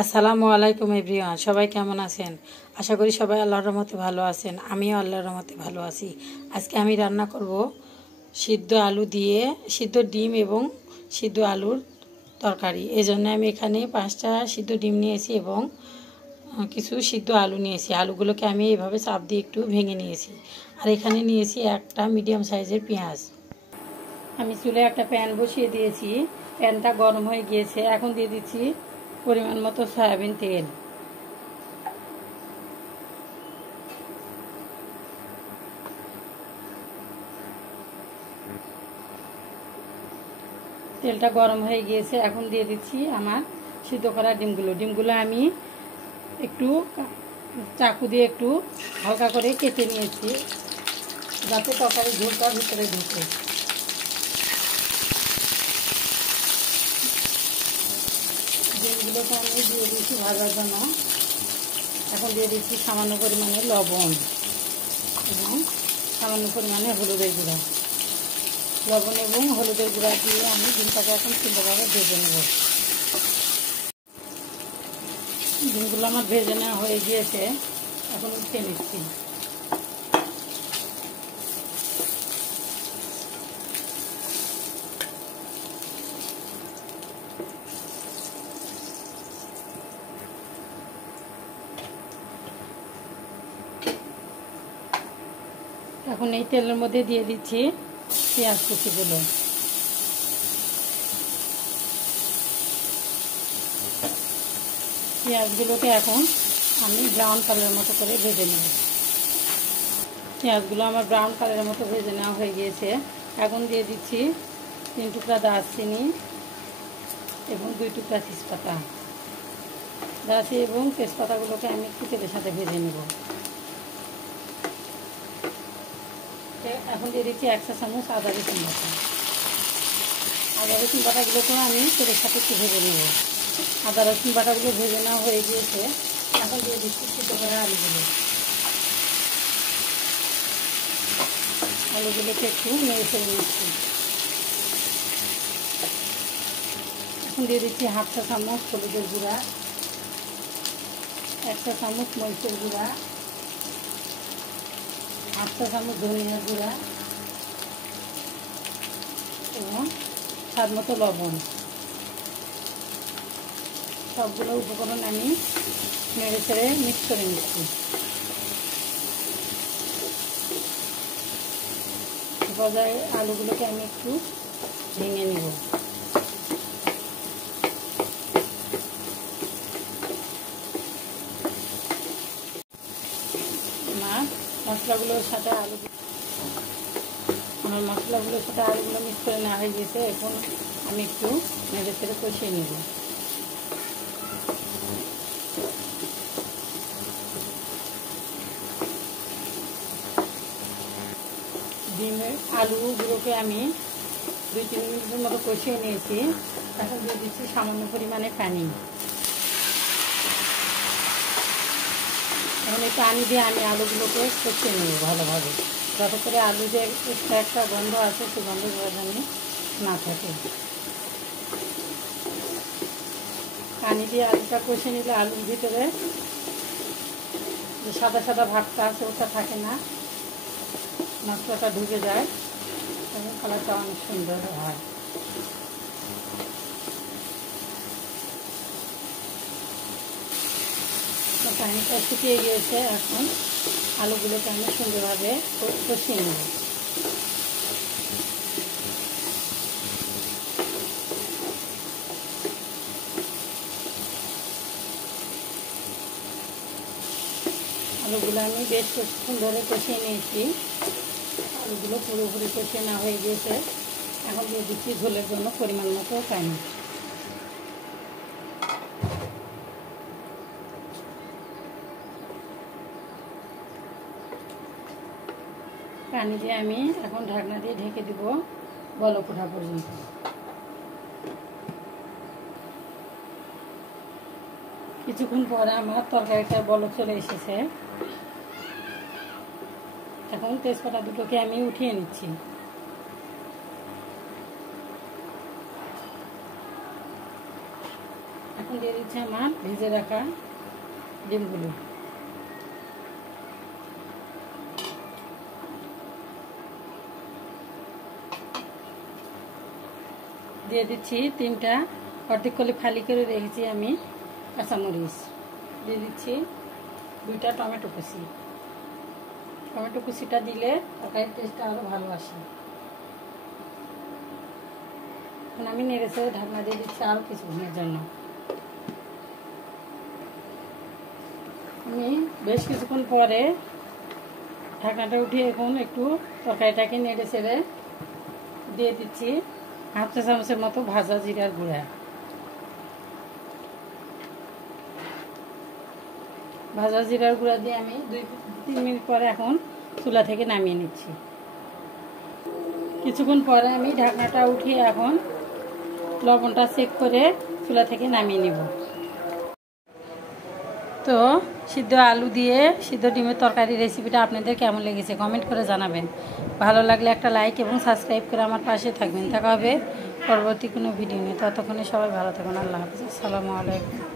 আসসালামু আলাইকুম এভরিওয়ান, সবাই কেমন আছেন? আশা করি সবাই আল্লাহর রহমতে ভালো আছেন। আমিও আল্লাহর রহমতে ভালো আছি। আজকে আমি রান্না করব সিদ্ধ আলু দিয়ে সিদ্ধ ডিম এবং সিদ্ধ আলুর তরকারি। এজন্য আমি এখানে 5টা সিদ্ধ ডিম নিয়েছি এবং কিছু সিদ্ধ আলু নিয়েছি। আলুগুলোকে আমি এইভাবে চাপ দিয়ে একটু ভেঙে নিয়েছি। আর এখানে নিয়েছি একটা মিডিয়াম সাইজের পেঁয়াজ। আমি চুলে একটা প্যান বসিয়ে দিয়েছি। প্যানটা গরম হয়ে গিয়েছে। এখন দিয়ে দিচ্ছি পরিমাণ মতো সয়াবিন তেল। তেলটা গরম হয়ে গিয়েছে। এখন দিয়ে দিচ্ছি আমার সিদ্ধ করা ডিমগুলো আমি একটু চাকু দিয়ে একটু হালকা করে কেটে নিয়েছি, যাতে তরকারি ঝোলটা ভিতরে ঢুকে। ডিমগুলোকে আমি দিয়ে দিচ্ছি ভাজার জন্য। এখন দিয়ে দিচ্ছি সামান্য পরিমাণে লবণ এবং সামান্য পরিমাণে হলুদের গুঁড়া। লবণ এবং হলুদের গুঁড়া দিয়ে আমি ডিমটাকে এখন সুন্দরভাবে ভেজে নেব। ডিমগুলো আমার ভেজে নেওয়া হয়ে গিয়েছে। এখন উঠিয়ে নিচ্ছি। এখন এই তেলের মধ্যে দিয়ে দিচ্ছি পেঁয়াজ কুচিগুলো। পেঁয়াজগুলোকে এখন আমি ব্রাউন কালারের মতো করে ভেজে নেব। পেঁয়াজগুলো আমার ব্রাউন কালারের মতো ভেজে নেওয়া হয়ে গিয়েছে। এখন দিয়ে দিচ্ছি 3 টুকরা দারচিনি এবং 2 টুকরা তেজপাতা। দারচিনি এবং তেজপাতাগুলোকে আমি একটু তেলের সাথে ভেজে নেব। এখন দিয়ে দিচ্ছি 1 চা চামচ আদা রসুন বাটা। আদা রসুন বাটাগুলোকেও আমি তেলের সাথে একটু ভেজে নেব। আদা রসুন বাটাগুলো ভেজে নেওয়া হয়ে গিয়েছে। এখন দিয়ে দিচ্ছি সিদ্ধ করা আলুগুলোকে একটু নেড়ে ফেলে নিচ্ছি। এখন দিয়ে দিচ্ছি 1/2 চা চামচ হলুদের গুঁড়া, 1 চা চামচ মরিচের গুঁড়া, 1/2 চা চামচ ধনিয়ার গুঁড়া এবং স্বাদ মতো লবণ। সবগুলো উপকরণ আমি নেড়ে চেড়ে মিক্স করে নিচ্ছি। পর্যায়ে আলুগুলোকে আমি একটু ভেঙে নেব। আমার মশলাগুলোর সাথে আলুগুলো মিক্স করে নেওয়া হয়ে গিয়েছে। এখন আমি একটু নেড়ে চেড়ে কষিয়ে নেব। ডিমের আলুগুলোকে আমি 2-3 মিনিটের মতো কষিয়ে নিয়েছি। এখন দিয়ে দিচ্ছি সামান্য পরিমাণে পানি। এখন এই পানি দিয়ে আমি আলুগুলোকে কষিয়ে নেব ভালোভাবে, যাতে করে আলু যে একটা গন্ধ আছে সেই গন্ধগুলো যেন না থাকে। পানি দিয়ে আলুটা কষে নিলে আলুর ভিতরে যে সাদা সাদা ভাবটা আছে ওটা থাকে না, মশলাটা ঢুকে যায় এবং কালারটা অনেক সুন্দর হয়। পানিটা শুকিয়ে গিয়েছে। এখন আলুগুলোকে আমি সুন্দরভাবে কষিয়ে নেব। আলুগুলো আমি বেশ সুন্দর কষিয়ে নিয়েছি। আলুগুলো পুরোপুরি কষিয়ে নেওয়া হয়ে গিয়েছে। এখন দিয়ে দিচ্ছি ঝোলের জন্য পরিমাণ মতো পানি। পানি দিয়ে আমি এখন ঢাকনা দিয়ে ঢেকে দিব বলক ওঠা পর্যন্ত। কিছুক্ষণ পরে আমার তরকারিটা বলক চলে এসেছে। এখন তেজপাতা দুটোকে আমি উঠিয়ে নিচ্ছি। এখন দিয়ে দিচ্ছি আমার ভেজে রাখা ডিমগুলো। দিয়ে দিচ্ছি 3টা অর্ধেক করে খালি করে রেখেছি আমি কাঁচামরিচ। দিয়ে দিচ্ছি 2টা টমেটো কুচি। টমেটো কুচিটা দিলে তরকারির টেস্টটা আরও ভালো আসে। এখন আমি নেড়েছে ঢাকনা দিয়ে দিচ্ছি আরও কিছুক্ষণের জন্য। আমি বেশ কিছুক্ষণ পরে ঢাকনাটা উঠিয়ে এখন একটু তরকারিটাকে নেড়ে ছেড়ে দিয়ে দিচ্ছি 1/2 চা চামচের মতো ভাজা জিরার গুঁড়া। ভাজা জিরার গুঁড়া দিয়ে আমি 2-3 মিনিট পরে এখন চুলা থেকে নামিয়ে নিচ্ছি। কিছুক্ষণ পরে আমি ঢাকনাটা উঠিয়ে এখন লবণটা চেক করে চুলা থেকে নামিয়ে নিব। তো সিদ্ধ আলু দিয়ে সিদ্ধ ডিমের তরকারি রেসিপিটা আপনাদের কেমন লেগেছে কমেন্ট করে জানাবেন। ভালো লাগলে একটা লাইক এবং সাবস্ক্রাইব করে আমার পাশে থাকবেন। দেখা হবে পরবর্তী কোনো ভিডিও নিয়ে। ততক্ষণে সবাই ভালো থাকুন। আল্লাহ হাফিজ। আসসালামু আলাইকুম।